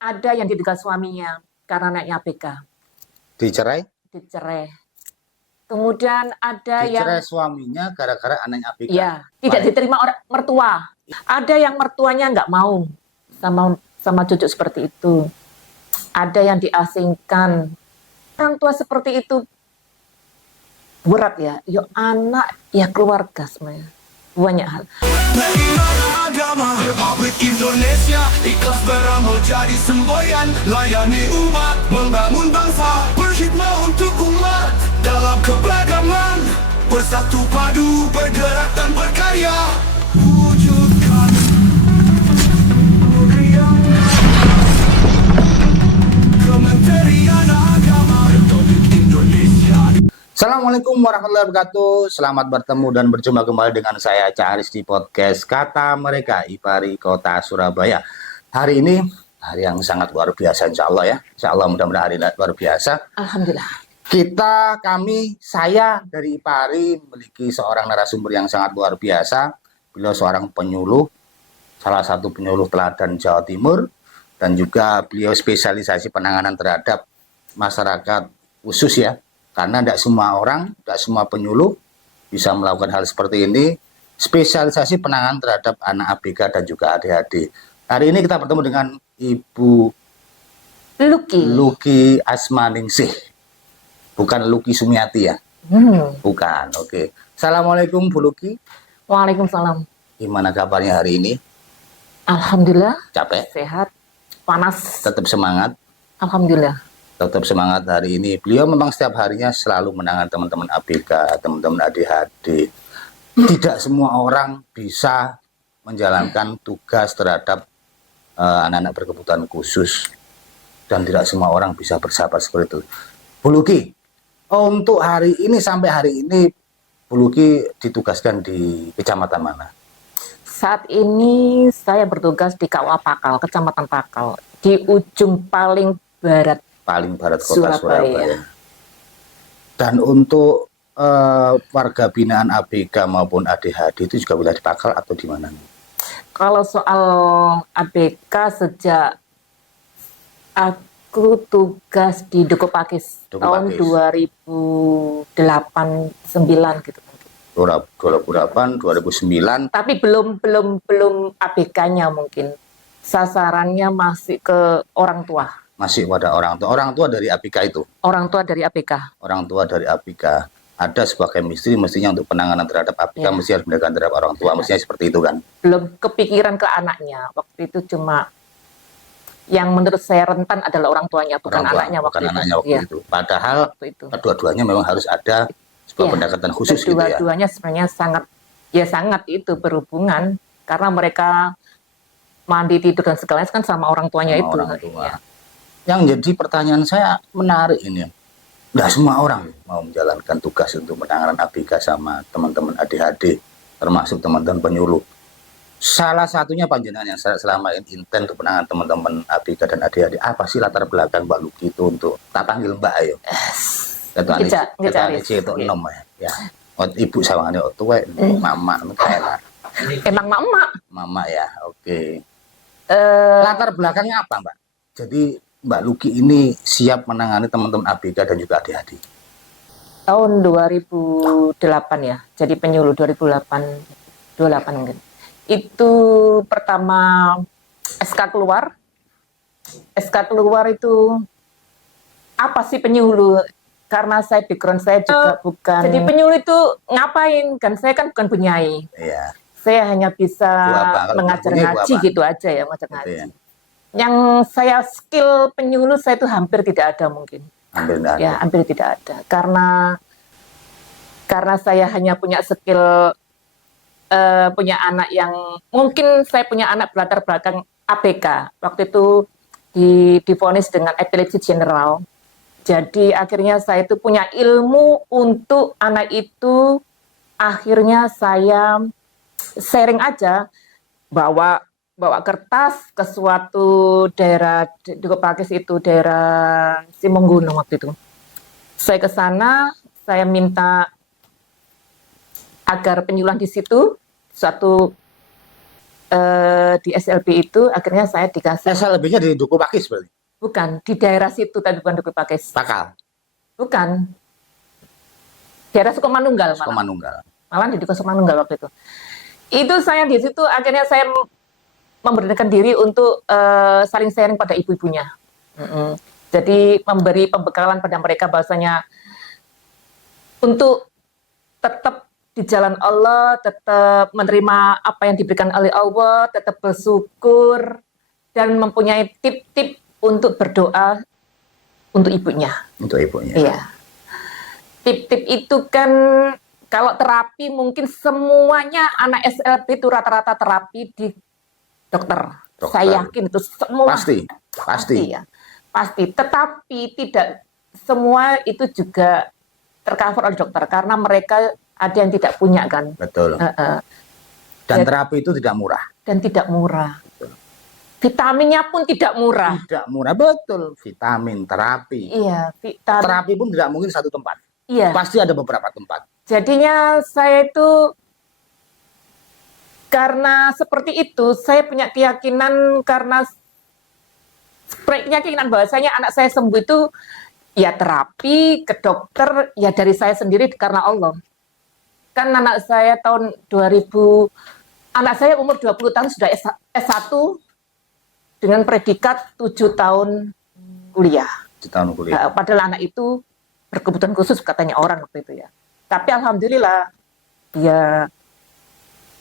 Ada yang ditinggal suaminya karena anaknya ABK, Dicerai? dicerai. Kemudian ada Dicerai yang suaminya gara-gara anaknya ABK. ya tidak diterima orang mertua. Ada yang mertuanya nggak mau sama cucu seperti itu. Ada yang diasingkan. Orang tua seperti itu berat ya. Yo anak ya keluarga semuanya. Banyak hal. Agama Republik Indonesia ikhlas beramal jadi semboyan, layani umat, membangun bangsa, berkhidmat untuk umat dalam keberagaman, bersatu padu, bergerak dan berkarya, wujudkan Kementerian Agama Republik Indonesia. Assalamualaikum warahmatullahi wabarakatuh. Selamat bertemu dan berjumpa kembali dengan saya Caris di podcast Kata Mereka IPARI Kota Surabaya. Hari ini hari yang sangat luar biasa, insya Allah ya. Insya Allah mudah-mudahan hari luar biasa. Alhamdulillah. Saya dari IPARI memiliki seorang narasumber yang sangat luar biasa. Beliau seorang penyuluh, salah satu penyuluh teladan Jawa Timur, dan juga beliau spesialisasi penanganan terhadap masyarakat khusus ya. Karena tidak semua orang, tidak semua penyuluh bisa melakukan hal seperti ini. Spesialisasi penanganan terhadap anak ABK dan juga ADHD. Hari ini kita bertemu dengan Ibu Luki Asmaningsih. Bukan Luki Sumiati ya? Bukan, oke. Assalamualaikum Bu Luki. Waalaikumsalam. Gimana kabarnya hari ini? Alhamdulillah. Capek? Sehat. Panas. Tetap semangat? Alhamdulillah. Tetap semangat hari ini. Beliau memang setiap harinya selalu menangani teman-teman ABK, teman-teman ADHD. Tidak semua orang bisa menjalankan tugas terhadap anak-anak berkebutuhan khusus, dan tidak semua orang bisa bersahabat seperti itu. Bu Luki, untuk hari ini sampai hari ini Bu Luki ditugaskan di kecamatan mana? Saat ini saya bertugas di KUA Pakal, Kecamatan Pakal, di ujung paling barat Kota Surabaya. Dan untuk warga binaan ABK maupun ADHD itu juga wilayah di Pakal atau di mana? Kalau soal ABK, sejak aku tugas di Duku Pakis tahun 2008-2009 gitu. 2008, 2009. Tapi belum ABK-nya mungkin. Sasarannya masih ke orang tua. Masih pada orang tua. Orang tua dari ABK itu. Orang tua dari ABK. Orang tua dari ABK. Ada sebuah chemistry mestinya untuk penanganan terhadap ABK, Ya. mesti harus mendekatkan terhadap orang tua, mestinya seperti itu kan. Belum kepikiran ke anaknya. Waktu itu cuma yang menurut saya rentan adalah orang tuanya, bukan anaknya waktu itu. Padahal waktu itu. kedua-duanya memang harus ada sebuah pendekatan khusus gitu ya. Kedua-duanya sebenarnya sangat itu berhubungan, karena mereka mandi, tidur dan segalanya kan sama orang tuanya Sama itu. orang tua. Ya. Yang jadi pertanyaan saya menarik ini. Tidak semua orang mau menjalankan tugas untuk penanganan ABK sama teman-teman ADHD, termasuk teman-teman penyuluh. Salah satunya panjenengan yang selama ini intent untuk penanganan teman-teman ABK dan ADHD. Apa sih latar belakang Mbak Luki itu untuk tak panggil Mbak ayo? Kita itu nom ya. Ibu sawangane tuwek, mama enak. Emang Mama ya, oke. Latar belakangnya apa Mbak? Jadi Mbak Luki ini siap menangani teman-teman ABK dan juga ADHD. tahun 2008 ya, jadi penyuluh 28 mungkin. Itu pertama SK keluar itu apa sih penyuluh? Karena saya background saya juga bukan. Jadi penyuluh itu ngapain? Kan saya kan bukan bunyai. Iya. Saya hanya bisa mengajar ngaji gitu aja ya, mengajar ngaji. Ya. Yang saya skill penyuluh saya itu hampir tidak ada mungkin. Hampir tidak ada. Karena saya hanya punya skill punya anak yang mungkin saya punya anak berlatar belakang ABK. Waktu itu divonis dengan epilepsi general. Jadi akhirnya saya itu punya ilmu untuk anak itu. Akhirnya saya sharing aja, bawa kertas ke suatu daerah di Kopakis, itu daerah Simonggunung waktu itu. Saya ke sana, saya minta agar penyuluhan di situ, suatu di SLB itu akhirnya saya dikasih, SLB-nya di Duku Pakis berarti? bukan di daerah situ, tapi bukan Duku Pakis, Takal, bukan, daerah Sukomanunggal malah. Sukomanunggal. Malah di Sukomanunggal waktu itu. Itu saya di situ akhirnya saya memberanikan diri untuk saling sharing pada ibu-ibunya. Jadi memberi pembekalan pada mereka bahwasanya untuk tetap di jalan Allah, tetap menerima apa yang diberikan oleh Allah, tetap bersyukur, dan mempunyai tip-tip untuk berdoa untuk ibunya. Untuk ibunya. Iya. Tip-tip itu kan kalau terapi mungkin semuanya anak SLB itu rata-rata terapi di dokter. Saya yakin itu semua. Pasti. Ya. Pasti. Tetapi tidak semua itu juga tercover oleh dokter karena mereka ada yang tidak punya kan. Betul. Dan terapi itu tidak murah. Dan tidak murah. Vitaminnya pun tidak murah. Tidak murah, betul. Vitamin, terapi. Iya, vitamin. Terapi pun tidak mungkin satu tempat. Iya. Pasti ada beberapa tempat. Jadinya saya itu karena seperti itu, saya punya keyakinan karena keyakinan bahwasanya anak saya sembuh itu ya terapi ke dokter ya dari saya sendiri karena Allah. Kan anak saya tahun 2000, anak saya umur 20 tahun sudah S1 dengan predikat 7 tahun kuliah. 7 tahun kuliah. Padahal anak itu berkebutuhan khusus katanya orang waktu itu ya. Tapi alhamdulillah ya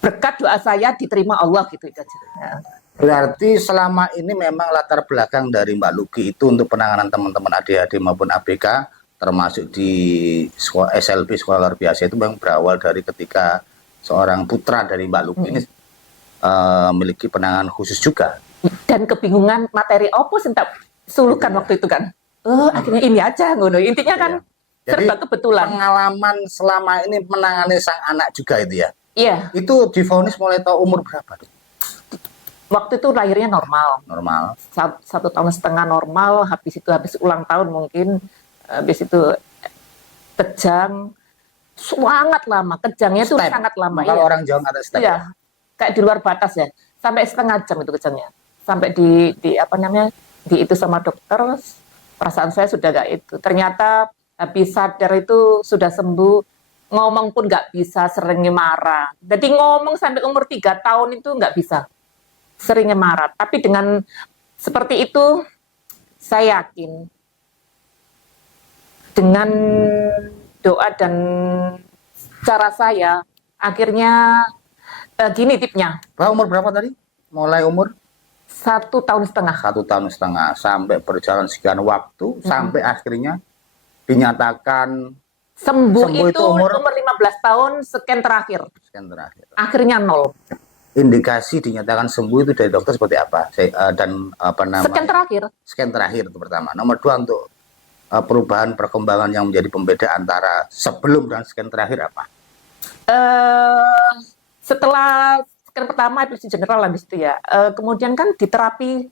berkat doa saya diterima Allah gitu aja. Ya. Berarti selama ini memang latar belakang dari Mbak Luki itu untuk penanganan teman-teman ADHD maupun ABK termasuk di sekolah SLB sekolah luar biasa itu memang berawal dari ketika seorang putra dari Mbak Luki ini memiliki penanganan khusus juga. Dan kebingungan materi opo sing tak sulukan waktu itu kan. Akhirnya ini aja ngono. Intinya kan serba kebetulan. Pengalaman selama ini menangani sang anak juga itu ya. Iya. Itu divonis mulai tahu umur berapa? Waktu itu lahirnya normal. Normal. 1,5 tahun normal, habis ulang tahun mungkin, habis itu kejang, sangat lama. Kejangnya itu sangat lama. Kalau orang Jawa ada step. Iya. Kayak di luar batas ya. Sampai setengah jam itu kejangnya. Sampai di apa namanya? Di itu sama dokter, perasaan saya sudah gak itu. Ternyata habis sadar itu sudah sembuh, ngomong pun nggak bisa, seringnya marah. Jadi ngomong sampai umur 3 tahun itu nggak bisa, seringnya marah. Tapi dengan seperti itu, saya yakin dengan doa dan cara saya, akhirnya gini tipnya. Umur berapa tadi? Mulai umur? 1,5 tahun. 1,5 tahun sampai berjalan sekian waktu sampai akhirnya dinyatakan sembuh itu umur 15 tahun sekian terakhir. Akhirnya 0. Indikasi dinyatakan sembuh itu dari dokter seperti apa? Dan apa namanya? Sekian terakhir itu pertama. Nomor 2 untuk perubahan perkembangan yang menjadi pembeda antara sebelum dan sekian terakhir apa? Setelah sekian pertama epilepsi general habis itu ya. Kemudian kan diterapi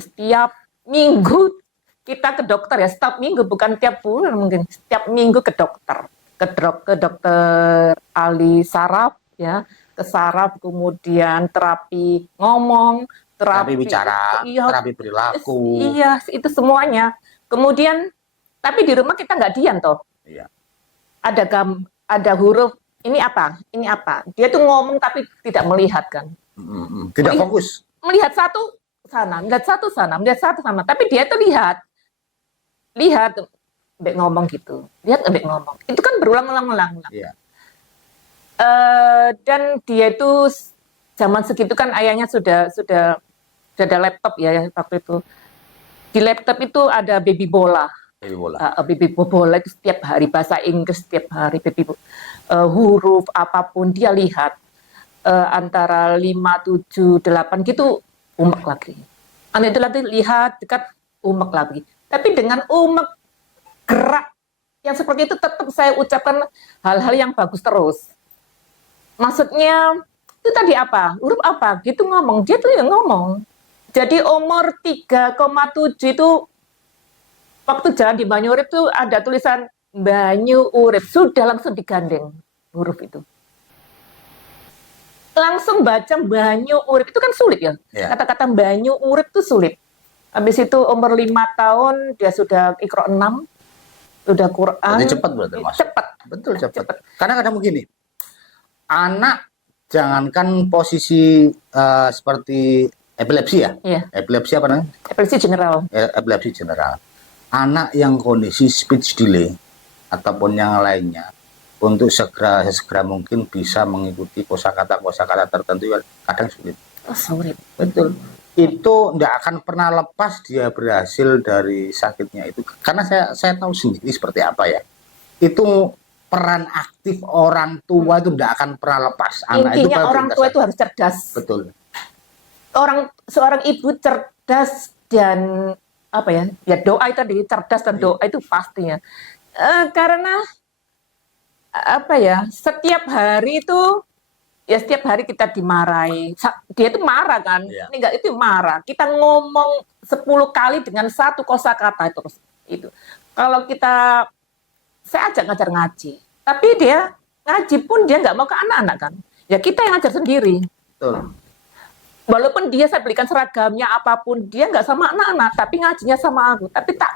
setiap minggu. Kita ke dokter ya, setiap minggu, bukan tiap bulan mungkin, setiap minggu ke dokter. Ke dokter ahli saraf ya, ke saraf, kemudian terapi ngomong, terapi bicara, terapi perilaku. Iya, itu semuanya. Kemudian, tapi di rumah kita nggak diam toh. Iya. Ada huruf, ini apa? Dia tuh ngomong tapi tidak melihat kan. Tidak fokus. Melihat satu sana, melihat satu sana, tapi dia tuh lihat, mbak ngomong gitu, mbak ngomong. Itu kan berulang-ulang. Iya. Dan dia itu zaman segitu kan ayahnya sudah ada laptop ya waktu itu. Di laptop itu ada baby bola. Baby bola itu setiap hari, bahasa Inggris setiap hari, huruf apapun dia lihat. Antara 5, 7, 8 gitu umek lagi. Anak itu lagi lihat dekat umek lagi. Tapi dengan umek gerak yang seperti itu tetap saya ucapkan hal-hal yang bagus terus. Maksudnya itu tadi apa? Huruf apa? Gitu ngomong. Dia tuh yang ngomong. Jadi umur 3,7 itu waktu jalan di Banyu Urip tuh ada tulisan Banyu Urip. Sudah langsung digandeng huruf itu. langsung baca banyu urip itu kan sulit ya. Ya. Kata-kata banyu urip itu sulit. Habis itu umur 5 tahun dia sudah Iqra 6, sudah Quran. Jadi cepat berarti Mas. Cepat. Betul cepat. Karena kadang begini, anak jangankan posisi seperti epilepsi ya. Iya. Epilepsi apa namanya? Epilepsi general. Epilepsi general. Anak yang kondisi speech delay ataupun yang lainnya untuk segera mungkin bisa mengikuti kosakata tertentu kadang sulit. Oh, sulit. Betul. Itu tidak akan pernah lepas dia berhasil dari sakitnya itu. Karena saya tahu sendiri seperti apa ya. Itu peran aktif orang tua itu tidak akan pernah lepas. Anak itu Intinya pada orang tua itu harus cerdas. betul. Seorang ibu cerdas dan apa ya? Ya doa itu tadi, cerdas dan doa itu pastinya. Karena apa ya? Setiap hari kita dimarahi. Dia itu marah kan? Iya. Ini enggak itu marah. Kita ngomong 10 kali dengan satu kosakata itu. Kalau saya ajak ngajar ngaji, tapi dia ngaji pun dia nggak mau ke anak-anak kan? Ya kita yang ngajar sendiri. Betul. Walaupun dia saya belikan seragamnya apapun, dia nggak sama anak-anak, tapi ngajinya sama aku. Tapi tak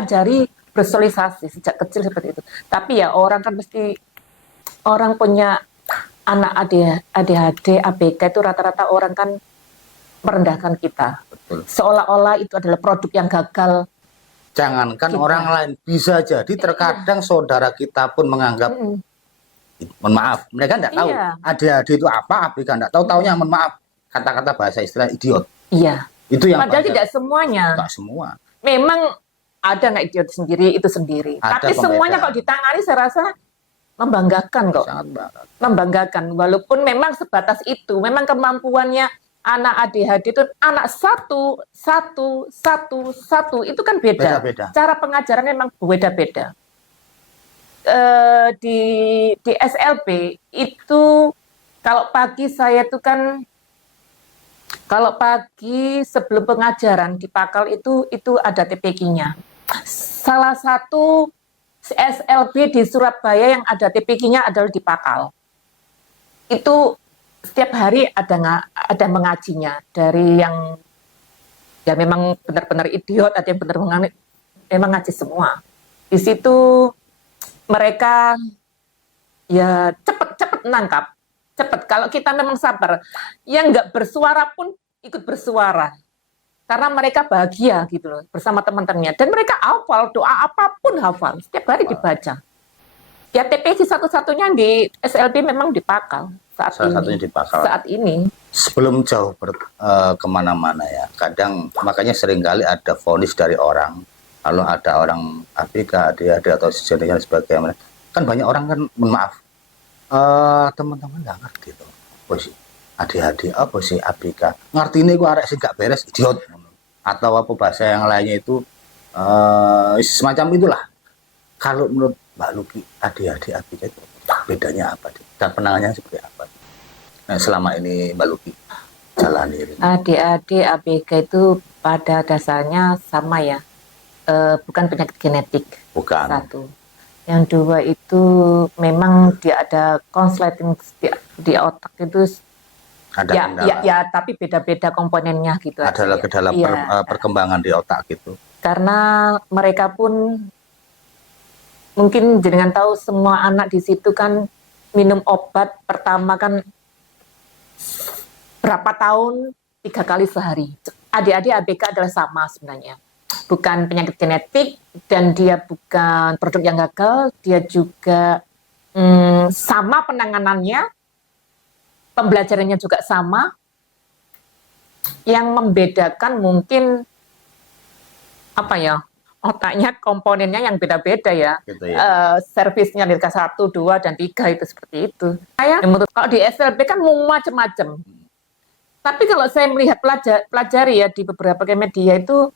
ajari bersosialisasi sejak kecil seperti itu. Tapi ya orang kan orang punya anak ADHD, ABK itu rata-rata orang kan merendahkan kita. Betul. Seolah-olah itu adalah produk yang gagal. Jangankan Kita. orang lain, bisa jadi terkadang saudara kita pun menganggap, mohon maaf, mereka tidak tahu Iya. ADHD itu apa, ABK tidak tahu, taunya mohon maaf, kata-kata bahasa istilah idiot. Iya. Itu yang Padahal paling- tidak semuanya. Tidak semua. Memang ada nggak idiot sendiri, itu sendiri. Ada Tapi semuanya pembedaan. kalau ditangani saya rasa membanggakan kok. Sangat banget. Membanggakan. Walaupun memang sebatas itu, memang kemampuannya anak ADHD itu anak satu, itu kan beda. Beda-beda. Cara pengajaran memang beda-beda. Di SLB itu kalau pagi saya itu kan kalau pagi sebelum pengajaran di Pakal itu ada TPQ-nya. Salah satu SLB di Surabaya yang ada TPQ-nya adalah di Pakal. Itu setiap hari ada mengajinya dari yang ya memang benar-benar idiot, ada yang benar-benar memang ngaji semua. Di situ mereka ya cepet nangkap. Cepet. Kalau kita memang sabar, yang nggak bersuara pun ikut bersuara. Karena mereka bahagia gitu loh, bersama teman-temannya. Dan mereka hafal, doa apapun hafal. Setiap hari dibaca. Ya TPC satu-satunya di SLB memang di Pakal saat Salah ini. satunya di Pakal. Saat ini. Sebelum jauh kemana-mana ya, kadang makanya seringkali ada vonis dari orang. Kalau ada orang ABK, ADHD atau sejenisnya dan sebagainya, kan banyak orang kan, mohon maaf, teman-teman nggak ngerti tuh, apa sih ADHD, apa sih ABK, ngerti ini gua arek sih nggak beres, idiot, atau apa bahasa yang lainnya itu semacam itulah. Kalau menurut Mbak Luki, ADHD, ABK itu bedanya apa? Dan penanganannya seperti apa? Nah, selama ini Mbak Luki jalani ini. ADHD, ABK itu pada dasarnya sama ya, bukan penyakit genetik. Bukan. Satu. Yang dua itu memang dia ada konsleting di otak itu Ada ya, kendala. ya, tapi beda-beda komponennya gitu Adalah aja. kendala Iya. perkembangan di otak gitu. Karena mereka pun mungkin jenengan tahu semua anak di situ kan minum obat pertama kan berapa tahun 3 kali sehari. Adik-adik ABK adalah sama sebenarnya. Bukan penyakit genetik dan dia bukan produk yang gagal, dia juga sama penanganannya, pembelajarannya juga sama. Yang membedakan mungkin apa ya, otaknya komponennya yang beda-beda ya. Gitu ya. Servisnya dari K1, 2, dan 3 itu seperti itu. Menurut kalau di SLB kan macam-macam. Tapi kalau saya melihat pelajari ya di beberapa media itu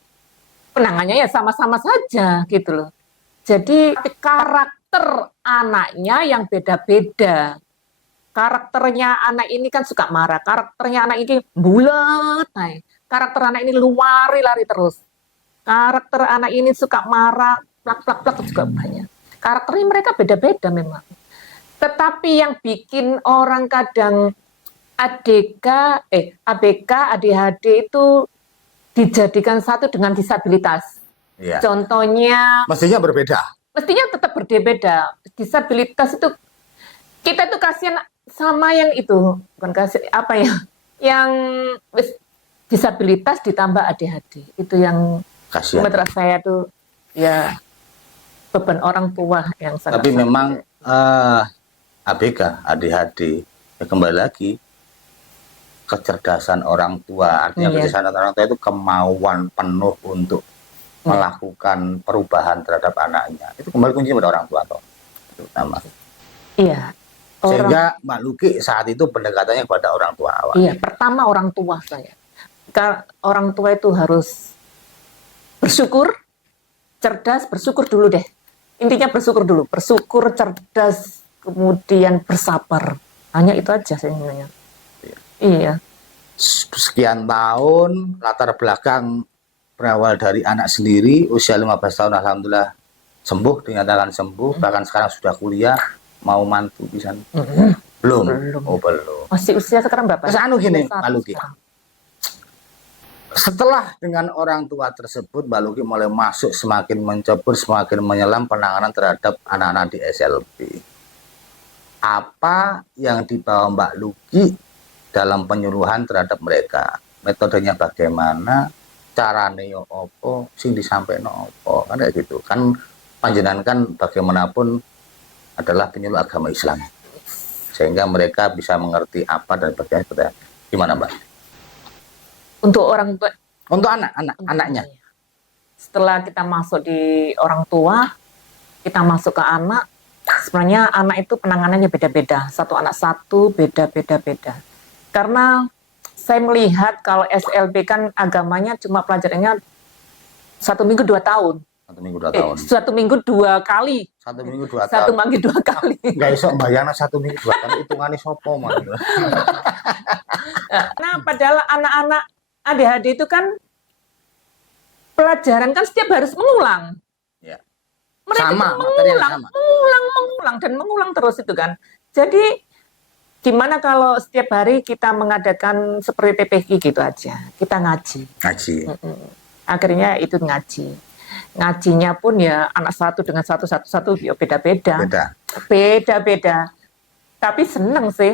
penanganannya ya sama-sama saja gitu loh. Jadi karakter anaknya yang beda-beda. Karakternya anak ini kan suka marah, karakternya anak ini bulat, karakter anak ini lari terus. Karakter anak ini suka marah, plak juga banyak. Karakternya mereka beda-beda memang. Tetapi yang bikin orang kadang ABK, ADHD itu dijadikan satu dengan disabilitas. Ya. Contohnya, Mestinya berbeda. mestinya tetap berbeda. Disabilitas itu kita tuh kasihan sama yang itu, bukan kasih apa ya, yang disabilitas ditambah ADHD. Itu yang Kasihan. menurut saya tuh ya beban orang tua yang sangat. Tapi memang ABK, ADHD, ya kembali lagi kecerdasan orang tua. Artinya Iya. kecerdasan orang tua itu kemauan penuh untuk melakukan perubahan terhadap anaknya. Itu kembali kuncinya pada orang tua toh. Terutama. Iya. Sehingga Mbak Luki saat itu pendekatannya kepada orang tua awal. Iya, pertama orang tua saya. Orang tua itu harus bersyukur, cerdas, bersyukur dulu deh. Intinya bersyukur dulu, bersyukur, cerdas, kemudian bersabar. Hanya itu aja sebenarnya. Iya. Sekian tahun, latar belakang berawal dari anak sendiri, usia 15 tahun alhamdulillah sembuh, dinyatakan sembuh, bahkan sekarang sudah kuliah, mau mantu bisa. Belum. Belum. Oh, belum. Masih usia sekarang berapa? Terus anu gini, 21 Mbak Luki. sekarang. Setelah dengan orang tua tersebut, Mbak Luki mulai masuk semakin mencebur, semakin menyelam penanganan terhadap anak-anak di SLB. Apa yang dibawa Mbak Luki dalam penyuluhan terhadap mereka? Metodenya bagaimana? Carane yo opo, sing disampaikan opo, kan kayak gitu. Kan panjenengan kan bagaimanapun adalah penyuluh agama Islam. Sehingga mereka bisa mengerti apa dan bagaimana. Gimana, Mbak? Untuk orang tua, Untuk anaknya. setelah kita masuk di orang tua, kita masuk ke anak, sebenarnya anak itu penanganannya beda-beda. Satu anak satu, beda-beda. Karena saya melihat kalau SLB kan agamanya cuma pelajarannya 1 minggu 2 tahun. 1 minggu 2 tahun. 1 minggu 2 kali. 1 minggu 2 1 tahun. minggu 2 kali. Gak iso bayangna 1 minggu 2 tahun hitungannya sopo man. Nah, padahal anak-anak ADHD itu kan pelajaran kan setiap harus mengulang. Ya. Mereka Sama, tuh materi yang mengulang, sama. mengulang terus itu kan. Jadi gimana kalau setiap hari kita mengadakan seperti TPQ gitu aja, kita ngaji. Ngaji. Akhirnya itu ngaji. Ngajinya pun ya anak satu dengan satu ya beda-beda. Beda-beda. Tapi seneng sih.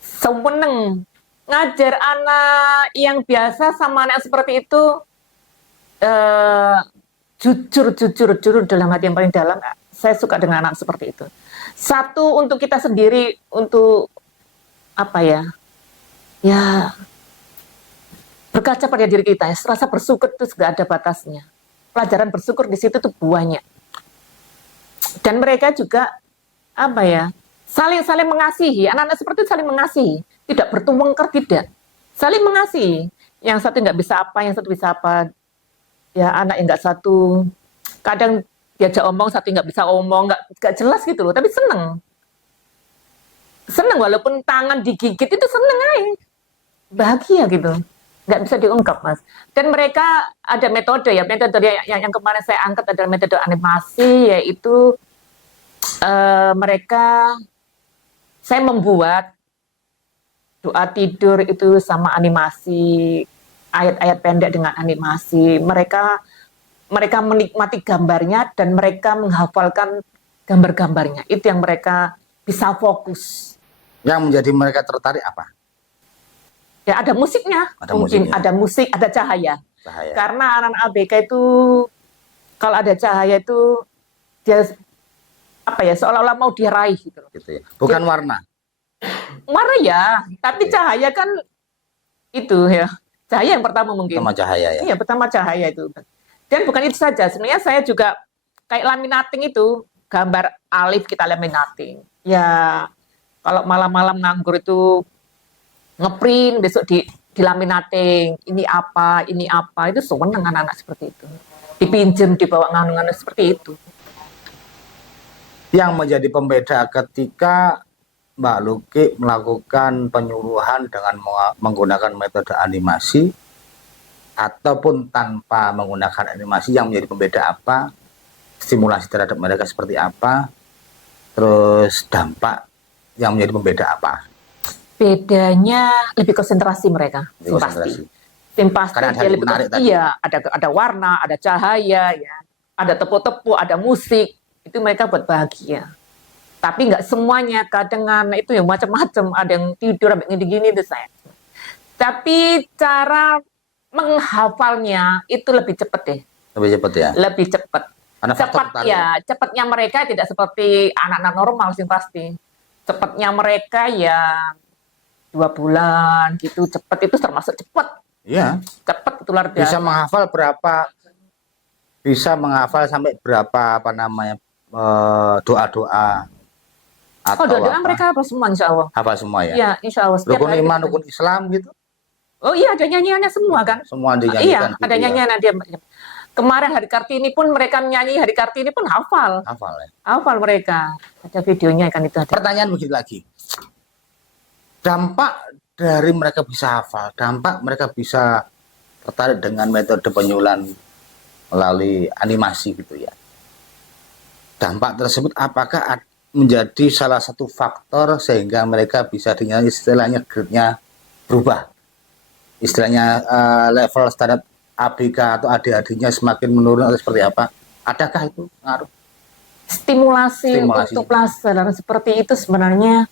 Seneng. Ngajar anak yang biasa sama anak seperti itu jujur dalam hati yang paling dalam, saya suka dengan anak seperti itu. Satu, untuk kita sendiri, untuk apa ya, berkaca pada diri kita, ya, rasa bersyukur itu nggak ada batasnya. Pelajaran bersyukur di situ tuh banyak. Dan mereka juga apa ya, saling mengasihi. Anak-anak seperti itu saling mengasihi, tidak bertumpeng tidak, saling mengasihi. Yang satu nggak bisa apa, yang satu bisa apa. Ya anak yang nggak satu, kadang diajak omong satu nggak bisa omong, nggak jelas gitu loh. Tapi seneng walaupun tangan digigit itu seneng aja, bahagia gitu, nggak bisa diungkap mas. Dan mereka ada metode yang kemarin saya angkat adalah metode animasi, yaitu saya membuat doa tidur itu sama animasi, ayat-ayat pendek dengan animasi. Mereka menikmati gambarnya dan mereka menghafalkan gambar-gambarnya. Itu yang mereka bisa fokus. Yang menjadi mereka tertarik apa? Ya ada musiknya, mungkin ada musik, ada cahaya. Karena anak-anak ABK itu kalau ada cahaya itu dia apa ya, seolah-olah mau diraih gitu. Gitu ya. Bukan warna. Warna ya, tapi cahaya kan itu ya. Cahaya yang pertama mungkin. Pertama cahaya ya. Iya, pertama cahaya itu. Dan bukan itu saja, sebenarnya saya juga kayak laminating itu, gambar alif kita laminating. Ya, kalau malam-malam nganggur itu ngeprint, besok dilaminating. Ini apa, itu seneng anak-anak seperti itu. Dipinjem, dibawa nganu-nganu seperti itu. Yang menjadi pembeda ketika Mbak Luki melakukan penyuluhan dengan menggunakan metode animasi ataupun tanpa menggunakan animasi, yang menjadi pembeda apa? Stimulasi terhadap mereka seperti apa? Terus dampak yang menjadi pembeda apa? Bedanya lebih konsentrasi mereka, Lebih pasti. konsentrasi. Tim pasti Karena ada dia yang lebih menarik tadi. iya, ada warna, ada cahaya, ya, ada tepuk-tepuk, ada musik, itu mereka buat bahagia. Tapi nggak semuanya, kadang anak itu yang macam-macam, ada yang tidur sampai gini-gini itu saya. Tapi cara menghafalnya itu lebih cepat deh, Lebih cepat ya. lebih cepat. Karena faktor Cepat tertarik. ya, cepatnya mereka tidak seperti anak-anak normal sih pasti. Cepatnya mereka ya 2 bulan gitu, cepat itu termasuk cepat. Iya. Cepat itu luar Bisa biasa. menghafal berapa? Bisa menghafal sampai berapa doa-doa Oh, atau doa-doa apa? mereka apa semua insya Allah. Hafal semua ya. Iya, insya Allah. Setiap Rukun hari iman, kita- rukun Islam gitu. Oh iya, ada nyanyiannya semua kan? Semua dinyanyikan Iya, gitu ada ya. nyanyian dia. Kemarin hari Kartini pun mereka nyanyi hari Kartini pun hafal. Hafal ya. Hafal mereka. Ada videonya kan itu ada. Pertanyaan begini lagi. Dampak dari mereka bisa hafal, dampak mereka bisa tertarik dengan metode penyulan melalui animasi gitu ya. Dampak tersebut apakah menjadi salah satu faktor sehingga mereka bisa dengan istilahnya grade-nya berubah? Istilahnya level standar ABK atau adik-adiknya semakin menurun atau seperti apa? Adakah itu pengaruh? Stimulasi Stimulasi. untuk pelajaran seperti itu sebenarnya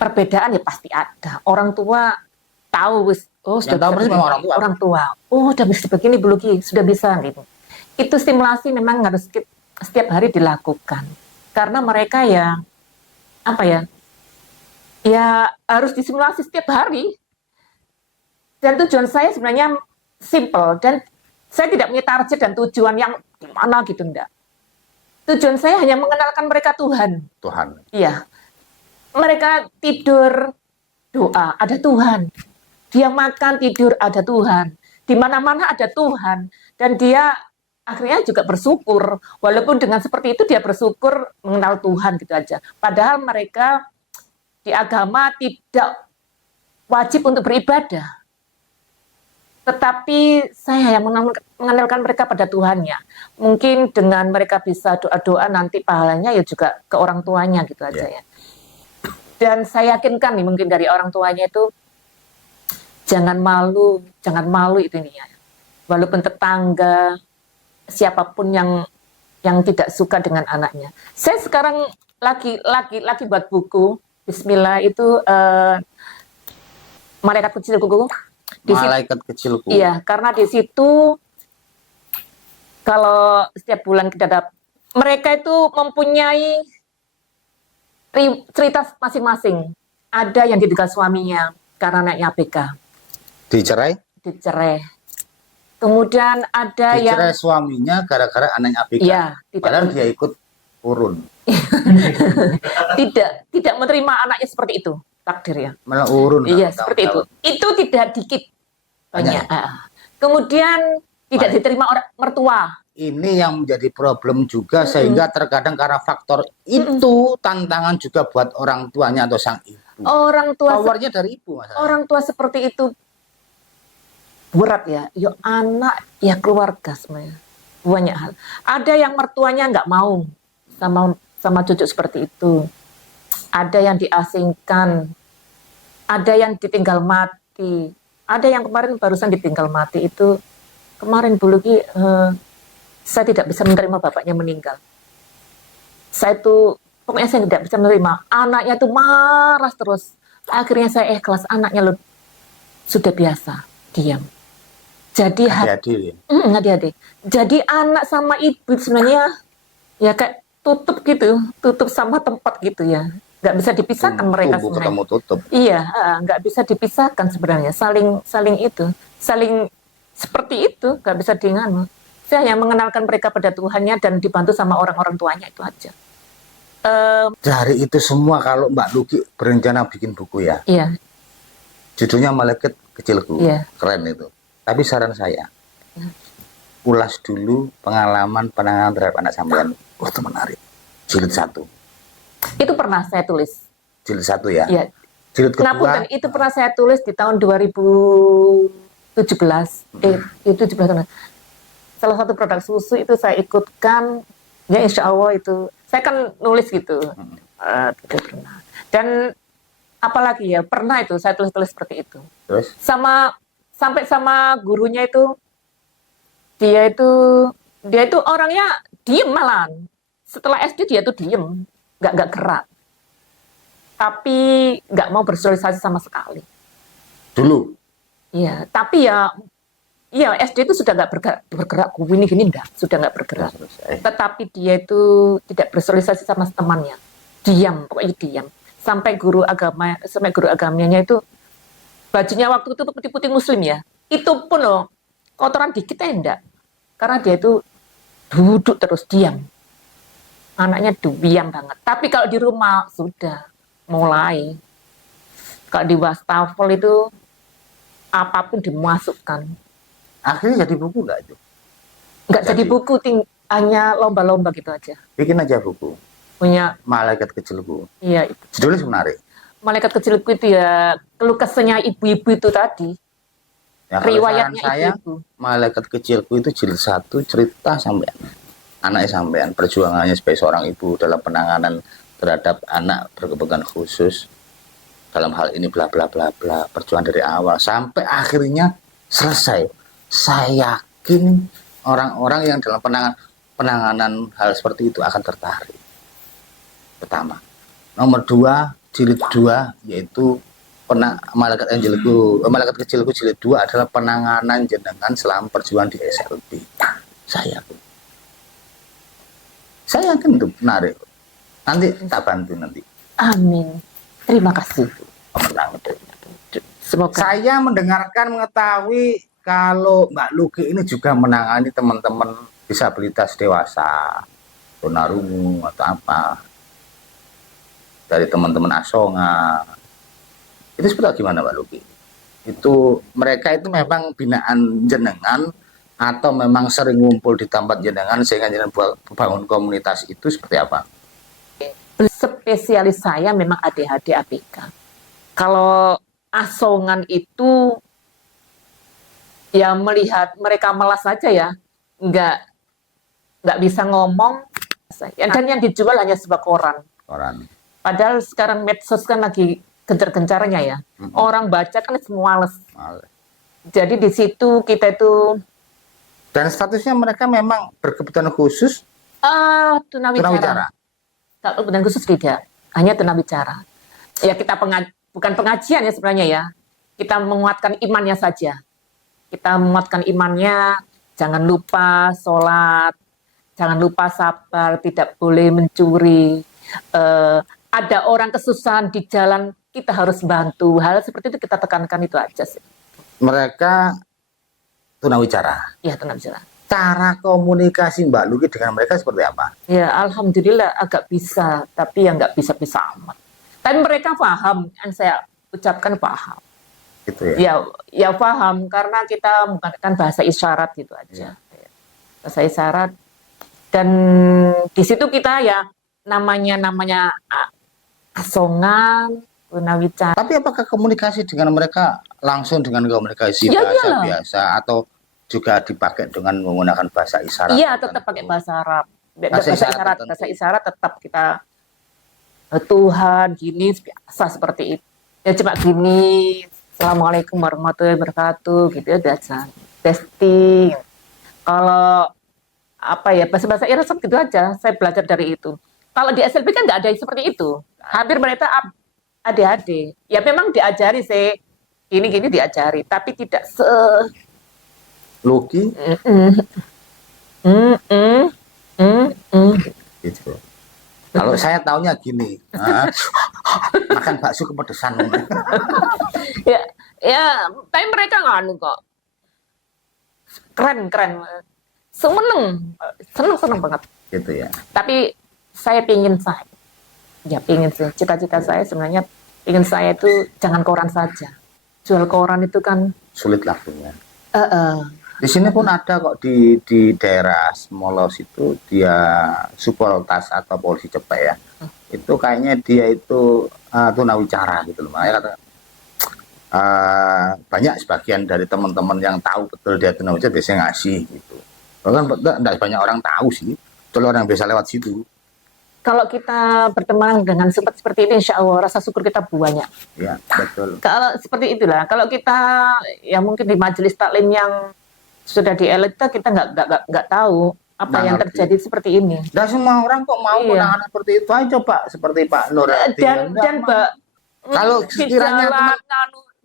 perbedaan ya pasti ada. Orang tua tahu, oh Yang tahu persis memang orang tua. Orang tua, oh udah bisa begini, belum sudah bisa gitu. Itu stimulasi memang harus setiap hari dilakukan. Karena mereka ya apa ya? Ya harus disimulasi setiap hari. Dan tujuan saya sebenarnya simple dan saya tidak punya target dan tujuan yang gimana gitu enggak. Tujuan saya hanya mengenalkan mereka Tuhan. Tuhan. Iya. Mereka tidur, doa, ada Tuhan. Dia makan, tidur, ada Tuhan. Di mana-mana ada Tuhan. Dan dia akhirnya juga bersyukur. Walaupun dengan seperti itu dia bersyukur mengenal Tuhan gitu aja. Padahal mereka di agama tidak wajib untuk beribadah. Tetapi saya yang mengenalkan mereka pada Tuhannya. Mungkin dengan mereka bisa doa-doa nanti pahalanya ya juga ke orang tuanya gitu aja ya. Dan saya yakinkan nih mungkin dari orang tuanya itu jangan malu itu ininya. Walaupun tetangga, siapapun yang tidak suka dengan anaknya. Saya sekarang lagi buat buku Bismillah itu Malaikat Kecilku. Malaikat Kecilku. Iya, karena di situ kalau setiap bulan kita dapat, mereka itu mempunyai cerita masing-masing. Ada yang ditinggal suaminya karena anaknya ABK, Dicerai? dicerai. Kemudian ada yang Dicerai suaminya gara-gara anaknya ABK. Iya, Padahal dia ikut urun. tidak menerima anaknya seperti itu takdirnya. Malah urun. Iya, tahun-tahun. seperti itu. Itu tidak dikit banyak. Banyak. Kemudian tidak Baik. diterima orang mertua. Ini yang menjadi problem juga sehingga terkadang karena faktor itu tantangan juga buat orang tuanya atau sang ibu. Orang tua Powernya dari ibu masalahnya. orang tua seperti itu berat ya. Yo anak ya keluarga sebenarnya. Banyak hal. Ada yang mertuanya nggak mau sama cucu seperti itu. Ada yang diasingkan. Ada yang ditinggal mati. Ada yang kemarin barusan ditinggal mati itu kemarin Bulugi saya tidak bisa menerima bapaknya meninggal. Saya tuh pokoknya saya tidak bisa menerima. Anaknya tuh marah terus. Akhirnya saya ikhlas, anaknya sudah biasa, diam. Jadi Adik-adik. adik-adik. Jadi anak sama ibu sebenarnya ya kayak tutup gitu, tutup sama tempat gitu ya. Nggak bisa dipisahkan mereka Tumbuh sebenarnya. ketemu tutup. Iya, nggak bisa dipisahkan sebenarnya. Saling seperti itu, nggak bisa diinganu. Saya hanya mengenalkan mereka pada Tuhannya dan dibantu sama orang-orang tuanya itu aja. Dari itu semua kalau Mbak Luki berencana bikin buku ya, Iya, judulnya Malaikat Kecilku. Iya. Keren itu. Tapi saran saya, ulas dulu pengalaman penanganan terhadap anak sampean. Oh, itu menarik. Jilid 1. itu pernah saya tulis. Jilid 1 ya. Iya. Jilid kedua. Ngapunten, itu pernah saya tulis di tahun 2017. Itu 17 tahun. Salah satu produk susu itu saya ikutkan, ya insya Allah itu. Saya kan nulis gitu. Tidak pernah. Dan apalagi ya, pernah itu saya tulis-tulis seperti itu. Terus Sampai sama gurunya itu, dia itu dia itu orangnya diem malahan. Setelah SD dia tuh diem, nggak gerak, tapi nggak mau bersosialisasi sama sekali. dulu Iya, tapi ya, iya SD itu sudah nggak bergerak gini enggak, sudah nggak bergerak. selesai. Tetapi dia itu tidak bersosialisasi sama temannya, diam, pokoknya diam. Sampai guru agamanya itu bajunya waktu itu putih-putih Muslim ya, itu pun loh kotoran dikit enggak, karena dia itu duduk terus diam. Anaknya diam banget. Tapi kalau di rumah sudah mulai. Kalau di wastafel itu apapun dimasukkan. Akhirnya jadi buku nggak itu? Nggak jadi buku, hanya lomba-lomba gitu aja. Bikin aja buku. Punya, Malaikat Kecilku. iya itu. Judulnya menarik. Malaikat kecilku itu ya keluh kesahnya ibu-ibu itu tadi. Ya, kalau Riwayatnya saran saya, ibu-ibu. Malaikat Kecilku itu jilid 1 cerita sampean. Anaknya sampean, perjuangannya sebagai seorang ibu dalam penanganan terhadap anak berkebutuhan khusus. Dalam hal ini bla bla bla bla, perjuangan dari awal sampai akhirnya selesai. Saya yakin orang-orang yang dalam penanganan hal seperti itu akan tertarik. Pertama. Nomor 2, jilid 2 yaitu Malaikat Kecilku jilid 2 adalah penanganan jenengan selama perjuangan di SLB. Saya yakin itu menarik. Nanti tak bantu nanti. Amin. Terima kasih. Pemenang. Semoga. Saya mendengarkan mengetahui kalau Mbak Luki ini juga menangani teman-teman disabilitas dewasa, tunarungu atau apa, dari teman-teman Asonga. Itu seperti gimana Mbak Luki? Itu mereka itu memang binaan jenengan atau memang sering ngumpul di tempat jenengan sehingga jenengan bangun komunitas itu seperti apa? Spesialis saya memang ADHD ABK. Kalau Asongan itu ya melihat mereka malas saja ya, nggak bisa ngomong, dan yang dijual hanya sebuah koran. Padahal sekarang medsos kan lagi gencar-gencarnya ya, orang baca kan semua males. Jadi di situ kita itu. Dan statusnya mereka memang berkebutuhan khusus. Tunawicara. Kalau kebutuhan khusus tidak, hanya tunawicara. Ya kita bukan pengajian ya sebenarnya ya. Kita menguatkan imannya saja. Kita menguatkan imannya, jangan lupa sholat, jangan lupa sabar, tidak boleh mencuri. Ada orang kesusahan di jalan, kita harus bantu. Hal seperti itu kita tekankan, itu aja sih. Mereka tunawicara. Ya, tunawicara. Cara komunikasi Mbak Luki dengan mereka seperti apa? Ya, alhamdulillah agak bisa, tapi ya nggak bisa-bisa amat. Tapi mereka paham, yang saya ucapkan paham. Gitu ya? Ya paham, karena kita menggunakan bahasa isyarat gitu aja. Ya. Bahasa isyarat. Dan di situ kita ya namanya Asongan, tunawicara. Tapi apakah komunikasi dengan mereka langsung dengan komunikasi bahasa biasa atau juga dipakai dengan menggunakan bahasa isyarat? Iya, tetap pakai bahasa Arab. Bahasa isyarat tetap kita Tuhan gini biasa seperti itu. Ya cuma gini, Assalamualaikum warahmatullahi wabarakatuh gitu ya biasa. Testing. Kalau apa ya bahasa Arab gitu aja. Saya belajar dari itu. Kalau di SLB kan nggak ada seperti itu. Hampir mereka ADHD. Ya memang diajari sih. Gini diajari, tapi tidak Luki? Gitu. Kalau saya taunya gini, makan bakso kepedesan. ya, tapi mereka nganu kok. Keren. Seneng banget. Gitu ya. Tapi saya pingin sih. Cita-cita saya sebenarnya pingin saya itu jangan koran saja. Jual koran itu kan sulit lakunya. Di sini pun ada kok di daerah Smolos itu dia Supoltas atau Polisi Cepek ya. Itu kayaknya dia itu tunawicara gitu loh. Makanya kata banyak sebagian dari teman-teman yang tahu betul dia tunawicara biasanya ngasih gitu. Bahkan tidak banyak orang tahu sih. Kalau orang biasa lewat situ. kalau kita berteman dengan seperti ini, insya Allah rasa syukur kita banyak. Ya, betul. Kalau seperti itulah, kalau kita ya mungkin di majelis taklim yang sudah di elite kita nggak tahu apa Nggak yang ngerti. terjadi seperti ini. Dan semua orang kok mau Iya. penanganan seperti itu. Ayo coba seperti Pak Nur Hadi. Nggak Dan mau. Mbak, Kalau di sekiranya jalan,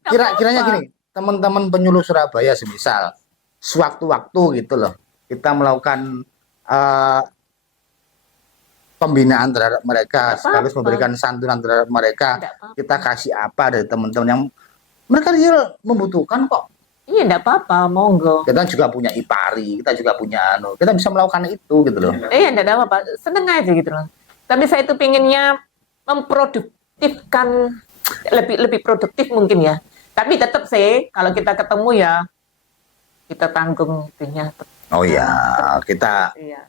nggak kiranya apa-apa. gini, teman-teman penyuluh Surabaya semisal sewaktu-waktu gitu loh, kita melakukan eh, pembinaan terhadap mereka, Nggak sekaligus apa-apa. memberikan santunan terhadap mereka. Nggak apa-apa. Kita kasih apa dari teman-teman yang mereka real membutuhkan kok. Iya, enggak apa-apa, monggo. Kita juga punya IPARI, kita juga punya kita bisa melakukan itu gitu loh. Iya, enggak ada apa-apa, seneng aja gitu loh. Tapi saya itu pinginnya memproduktifkan, lebih produktif mungkin ya. Tapi tetap sih, kalau kita ketemu ya, kita tanggung itunya. Oh iya, kita Iya,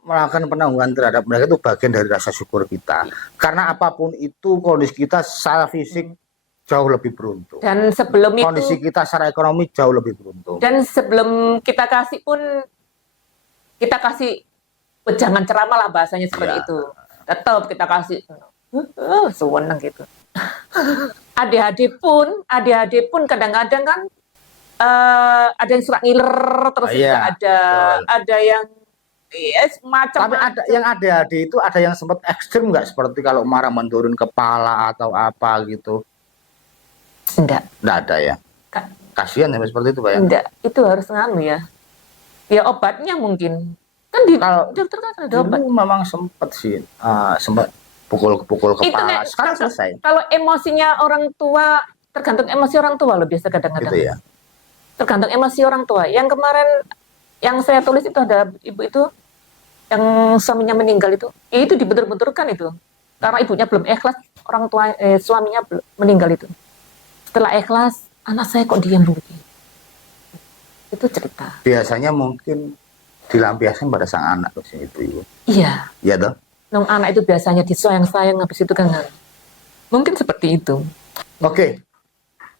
melakukan penanggungan terhadap mereka itu bagian dari rasa syukur kita. Karena apapun itu kondisi kita secara fisik jauh lebih beruntung. Dan sebelum Kondisi itu, kita secara ekonomi jauh lebih beruntung. dan sebelum kita kasih pun, kita kasih jangan ceramah lah bahasanya seperti Iya. itu. Tetap kita kasih, sewenang gitu. Adik-adik pun kadang-kadang kan ada yang suka ngiler, terus Iya, juga betul. ada yang macam. Tapi ada yang adik-adik itu ada yang sempat ekstrim nggak, seperti kalau marah mendurun kepala atau apa gitu? Enggak, Nggak ada ya. Kak. Kasihan ya seperti itu Pak ya. enggak. Itu harus nganu ya. Ya obatnya mungkin. Kan di Kalau dokter kan ada obat. dulu memang sempat sih, sempat pukul Itu kepala. nek, Sekarang selesai. kalau emosinya orang tua, tergantung emosi orang tua loh biasa kadang-kadang. Gitu ya. Tergantung emosi orang tua. Yang kemarin yang saya tulis itu ada ibu itu yang suaminya meninggal itu dibentur-benturkan itu. Karena ibunya belum ikhlas, orang tua suaminya meninggal itu. Setelah ikhlas, anak saya kok diam begini. Itu cerita. Biasanya mungkin dilampiaskan pada sang anak tuh si ibu. Iya, Iya toh? nong anak itu biasanya disayang-sayang habis itu kan. Mungkin seperti itu. Oke.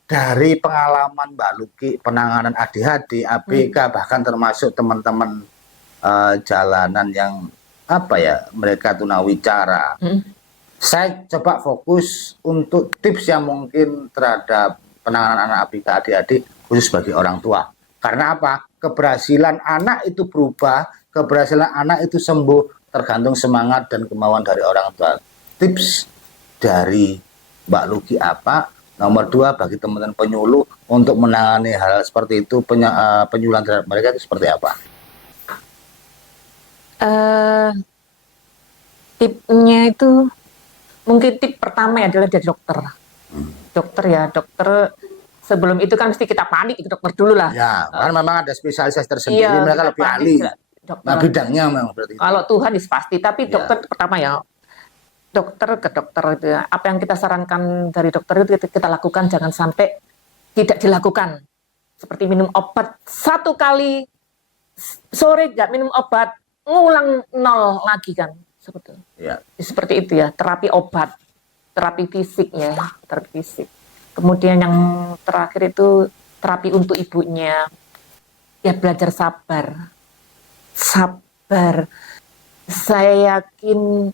Dari pengalaman Mbak Luki, penanganan ADHD, ABK, bahkan termasuk teman-teman jalanan yang apa ya, mereka tunawicara. Hmm. Saya coba fokus untuk tips yang mungkin terhadap penanganan anak ABK, ADHD, khusus bagi orang tua. Karena apa? Keberhasilan anak itu berubah, keberhasilan anak itu sembuh, tergantung semangat dan kemauan dari orang tua. Tips dari Mbak Luki apa? Nomor 2, bagi teman-teman penyuluh untuk menangani hal seperti itu, penyuluhan terhadap mereka itu seperti apa? Tipnya itu mungkin tip pertama adalah dari dokter. Dokter sebelum itu kan mesti kita panik ke dokter dulu lah. Ya, karena memang ada spesialisasi tersendiri, Iya, mereka kita lebih panik ahli. ke dokter. Nah, bidangnya memang seperti itu. Kalau Tuhan pasti, tapi Iya. dokter pertama ya. Dokter ke dokter itu ya. Apa yang kita sarankan dari dokter itu kita lakukan, jangan sampai tidak dilakukan. Seperti minum obat 1 kali sore nggak minum obat, ngulang 0 lagi kan. Ya. Seperti itu ya, terapi obat, terapi fisik ya, terapi fisik. Kemudian yang terakhir itu terapi untuk ibunya. Ya belajar sabar. Sabar. Saya yakin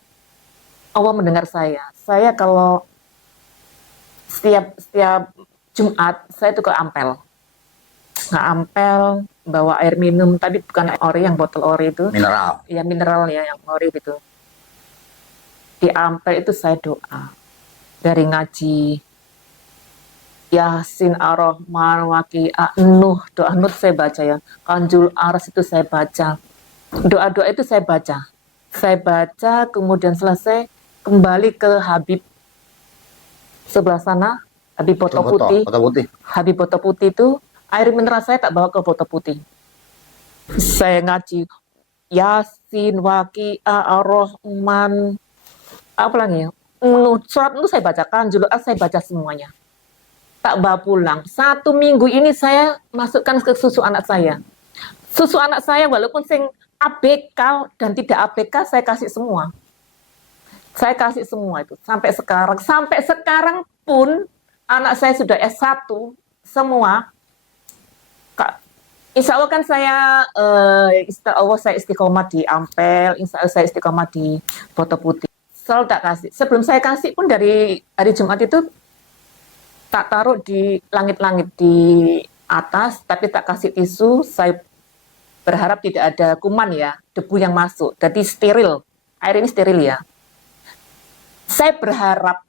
Allah mendengar saya. Saya kalau setiap Jumat saya itu ke Ampel. Ampel bawa air minum, tapi bukan ori yang botol ori itu. Mineral. Ya mineral ya yang ori itu. Di Ampel itu saya doa dari ngaji Yasin Ar-Rahman Waqi'ah Nuh, doa Nuh saya baca ya, Kanjul Aras itu saya baca, doa-doa itu saya baca, kemudian selesai kembali ke Habib sebelah sana, Habib Botol Putih. Botol putih. Habib Botol Putih itu air mineral saya tak bawa ke Botol Putih. Saya ngaji Yasin Waqi'ah Ar-Rahman, apa lagi ya? Surat itu saya bacakan, Julu'at saya baca semuanya. Tak bawa pulang. 1 minggu ini saya masukkan ke susu anak saya. Susu anak saya walaupun sing ABK dan tidak ABK saya kasih semua. Saya kasih semua itu sampai sekarang. Sampai sekarang pun anak saya sudah S1 semua. Insya Allah kan saya, insya Allah saya istiqomah di Ampel, insya Allah saya istiqomah di Boto Putih. Selalu tak kasih. Sebelum saya kasih pun dari hari Jumat itu tak taruh di langit-langit di atas, tapi tak kasih tisu. Saya berharap tidak ada kuman ya, debu yang masuk. Jadi steril. Air ini steril ya. Saya berharap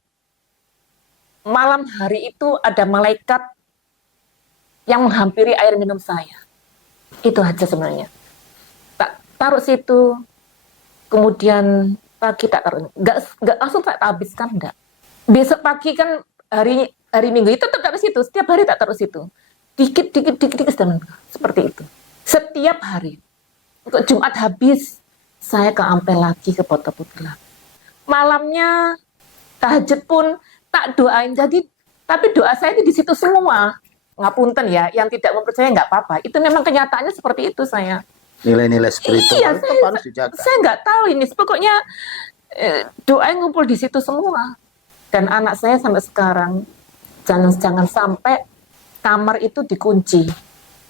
malam hari itu ada malaikat yang menghampiri air minum saya. Itu aja sebenarnya. Tak taruh situ, kemudian pagi tak taruh. Nggak langsung tak habiskan, enggak. Besok pagi kan hari Minggu itu tetap taruh situ. Setiap hari tak taruh situ. Dikit, seperti itu. Setiap hari. Untuk Jumat habis, saya ke Ampel lagi, ke Boto Putih lagi. Malamnya, tahajud pun tak doain. Jadi, tapi doa saya itu di situ semua. Ngapunten ya, yang tidak mempercayai nggak apa-apa. Itu memang kenyataannya seperti itu saya. Nilai-nilai spiritual Iya, itu harus dijaga. saya nggak tahu ini. Pokoknya doa yang ngumpul di situ semua. Dan anak saya sampai sekarang, jangan sampai kamar itu dikunci.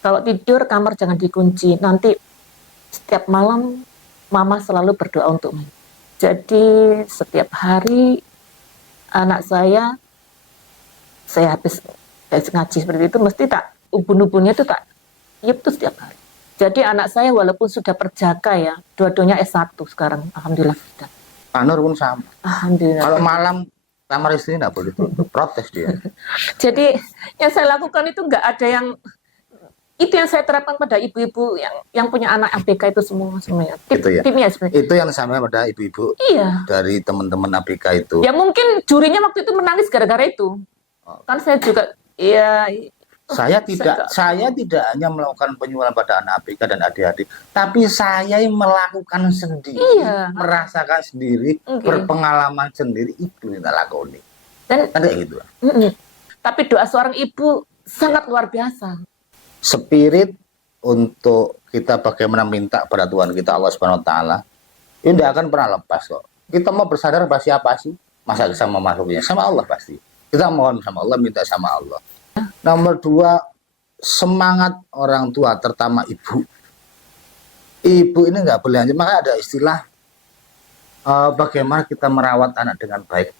Kalau tidur, kamar jangan dikunci. Nanti setiap malam, mama selalu berdoa untukmu. Jadi setiap hari, anak saya habis ngaji seperti itu, mesti tak, ubun-ubunnya itu tak, itu setiap hari. Jadi anak saya walaupun sudah perjaka ya, dua-duanya S1 sekarang, alhamdulillah sudah. Pak Nur pun sama. Alhamdulillah. Kalau malam kamar istri nggak boleh tutup, protes dia. Jadi yang saya lakukan itu nggak ada yang, itu yang saya terapkan pada ibu-ibu yang punya anak ABK itu semuanya. Itu ya. Timnya sebenarnya. Itu yang sama pada ibu-ibu Iya. dari teman-teman ABK itu. Ya mungkin jurinya waktu itu menangis gara-gara itu. Kan saya juga, ya. Saya tidak hanya melakukan penyuluhan pada anak ABK dan adik-adik, tapi saya yang melakukan sendiri, Iya. merasakan sendiri, berpengalaman sendiri, itu yang tak lakoni. Dan Kan kayak gitu. tapi doa seorang ibu sangat luar biasa. Spirit untuk kita bagaimana minta pada Tuhan kita Allah Subhanahu Wa Taala, ini tidak akan pernah lepas kok. Kita mau bersandar pada siapa sih? Masa sama makhluknya? Sama Allah pasti. Kita mohon sama Allah, minta sama Allah. Nomor 2, semangat orang tua, terutama ibu. Ibu ini nggak boleh hanya, maka ada istilah bagaimana kita merawat anak dengan baik.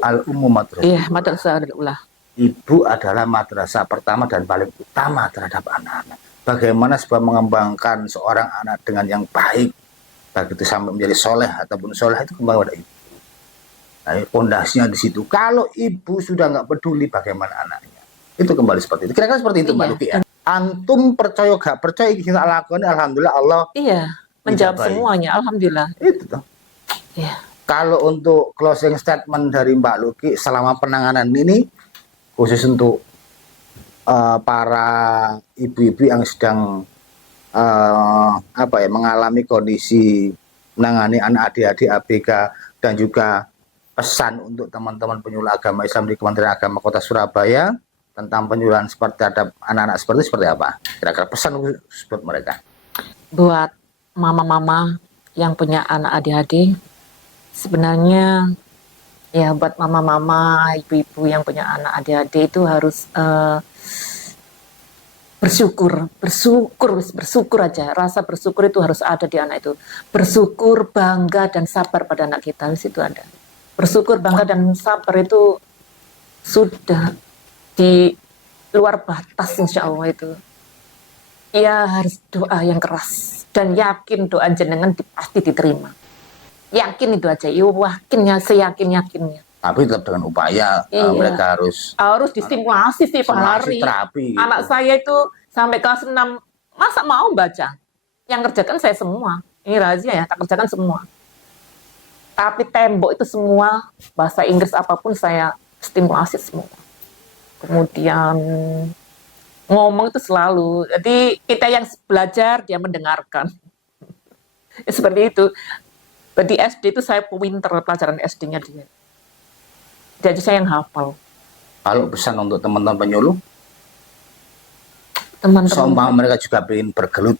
Al-ummu madrasah. Iya, madrasah ulah. Ibu adalah madrasah pertama dan paling utama terhadap anak-anak. Bagaimana sebuah mengembangkan seorang anak dengan yang baik, baik itu sampai menjadi soleh ataupun soleh, itu kembali pada ibu. Nah, pondasinya di situ. Kalau ibu sudah nggak peduli bagaimana anaknya, itu kembali seperti itu. Kira-kira seperti itu, Mbak Luki ya. Antum percaya gak percaya kita lakukan, alhamdulillah Allah. Iya, menjawab baik. semuanya, alhamdulillah. Itu tuh. Iya. Kalau untuk closing statement dari Mbak Luki selama penanganan ini, khusus untuk para ibu-ibu yang sedang mengalami kondisi menangani anak adik-adik ABK, dan juga pesan untuk teman-teman penyuluh agama Islam di Kementerian Agama Kota Surabaya tentang penyuluhan seperti terhadap anak-anak seperti apa? Kira-kira pesan buat mereka. Buat mama-mama yang punya anak adik-adik, sebenarnya ya buat mama-mama, ibu-ibu yang punya anak adik-adik itu harus bersyukur aja. Rasa bersyukur itu harus ada di anak itu. Bersyukur, bangga, dan sabar pada anak kita, di situ ada. Bersyukur, bangga, dan sabar itu sudah di luar batas, insya Allah itu. Ya harus doa yang keras dan yakin doa jenengan pasti diterima. Yakin itu aja, yakinnya, seyakin-yakinnya. Tapi tetap dengan upaya mereka harus distimulasi setiap hari. Terapi, gitu. Anak saya itu sampai kelas 6 masa mau baca? Yang kerjakan saya semua. Ini rahasia ya, tak kerjakan semua. Tapi tembok itu semua, bahasa Inggris apapun saya stimulasi semua. Kemudian ngomong itu selalu. Jadi kita yang belajar, dia mendengarkan. Ya, seperti itu. Di SD itu saya pinter pelajaran SD-nya dia. Jadi saya yang hafal. Kalau pesan untuk teman-teman penyuluh, Teman-teman seumpama mereka juga ingin bergelut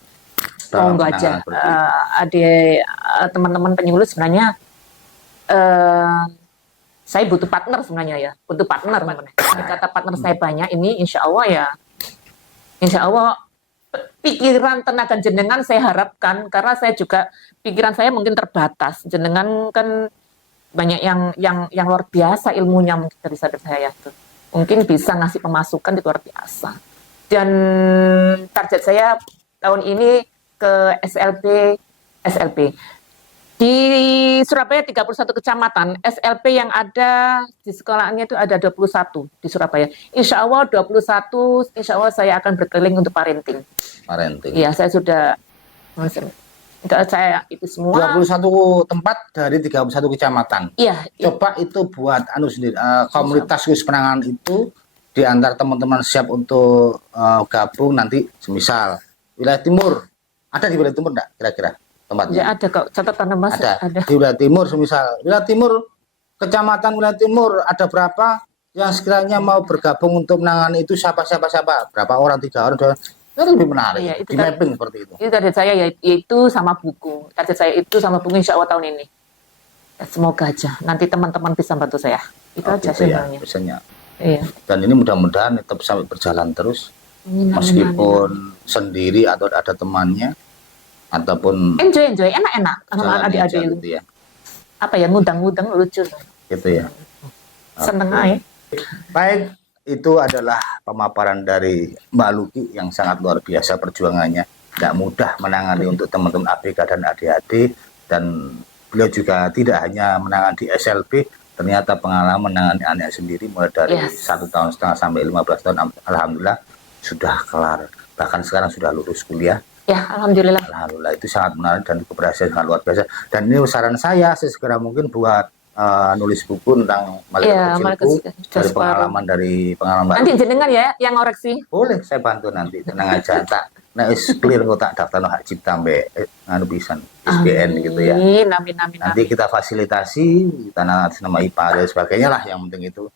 dalam enggak aja. penanganan Teman-teman penyuluh sebenarnya saya butuh partner sebenarnya ya. Butuh partner. Kata partner saya banyak ini, insya Allah pikiran tenaga jenengan saya harapkan, karena saya juga pikiran saya mungkin terbatas. Jenengan kan banyak yang luar biasa ilmunya mungkin dari saya tuh. Mungkin bisa ngasih pemasukan di luar biasa. Dan target saya tahun ini ke SLP. Di Surabaya 31 kecamatan, SLP yang ada di sekolahnya itu ada 21 di Surabaya. Insya Allah 21, insya Allah saya akan berkeliling untuk parenting. Iya, saya sudah, enggak, saya itu semua. 21 tempat dari 31 kecamatan. Iya. Coba itu buat sendiri, komunitas khusus penanganan itu di antar teman-teman siap untuk gabung nanti, semisal wilayah timur. Ada di wilayah timur enggak kira-kira tempatnya? Ya ada kok, catatan Mas. Ada. Di wilayah timur, semisal wilayah timur, kecamatan wilayah timur ada berapa yang sekiranya mau bergabung untuk menangani itu, siapa, berapa orang, 3 orang, 2 orang. Itu lebih menarik, Iya, di mapping seperti itu. Itu target saya yaitu sama buku. Target saya itu sama buku insya Allah tahun ini. Ya, semoga aja nanti teman-teman bisa bantu saya. Itu aja Gitu ya, sebenarnya. biasanya. Iya. Dan ini mudah-mudahan tetap sampai berjalan terus, meskipun sendiri atau ada temannya, ataupun enjoy, enak-enak sama jalan aja adik-adik itu. gitu ya. Apa ya, ngundang-ngundang lucu. Gitu ya. Seneng Oke. aja. Baik, itu adalah pemaparan dari Mbak Luki yang sangat luar biasa perjuangannya. Tidak mudah menangani untuk teman-teman ABK dan adik-adik, dan beliau juga tidak hanya menangani di SLP, ternyata pengalaman menangani anak sendiri mulai dari 1,5 tahun sampai 15 tahun, alhamdulillah sudah kelar. Bahkan sekarang sudah lulus kuliah. Ya, alhamdulillah. Alhamdulillah, itu sangat menarik dan keberhasilan sangat luar biasa. Dan ini saran saya segera mungkin buat nulis buku tentang malaikat kecilku, dari pengalaman Mbak. Nanti jenengan ya yang ngoreksi. Boleh, saya bantu nanti, tenang aja. Tak, nah clear kok, tak daftar hak cipta mbak pisan SBN gitu ya. Amin. Nanti kita fasilitasi, kita nanti nama IPA dan sebagainya lah, yang penting itu.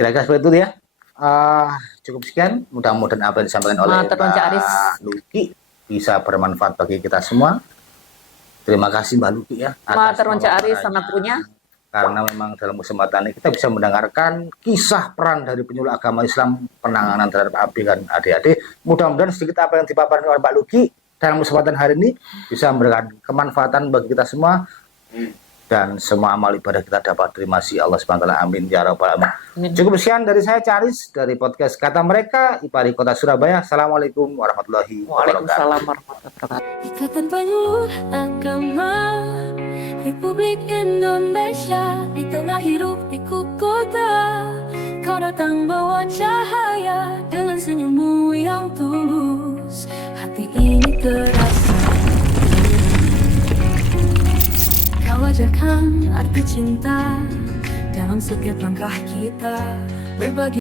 Kira-kira seperti itu ya. Cukup sekian, mudah-mudahan apa yang disampaikan oleh Mbak Luki bisa bermanfaat bagi kita semua. Terima kasih Mbak Luki ya atas Aris sama punya. Karena memang dalam kesempatan ini kita bisa mendengarkan kisah peran dari penyuluh agama Islam penanganan terhadap ABK dan adik-adik. Mudah-mudahan sedikit apa yang dipaparkan oleh Mbak Luki dalam kesempatan hari ini bisa memberikan kemanfaatan bagi kita semua, dan semua amal ibadah kita dapat terima si Allah SWT. Amin ya rabbal alamin. Cukup sekian dari saya, Caris, dari podcast Kata Mereka, IPARI Kota Surabaya. Assalamualaikum warahmatullahi wabarakatuh. Waalaikumsalam warahmatullahi wabarakatuh. Ikatan Penyuluh Agama Republik Indonesia, di tengah hiruk pikuk kota, kau datang bawa cahaya dengan senyummu yang tulus. Hati ini terasa, kau ajarkan arti cinta dalam setiap langkah kita berbagi.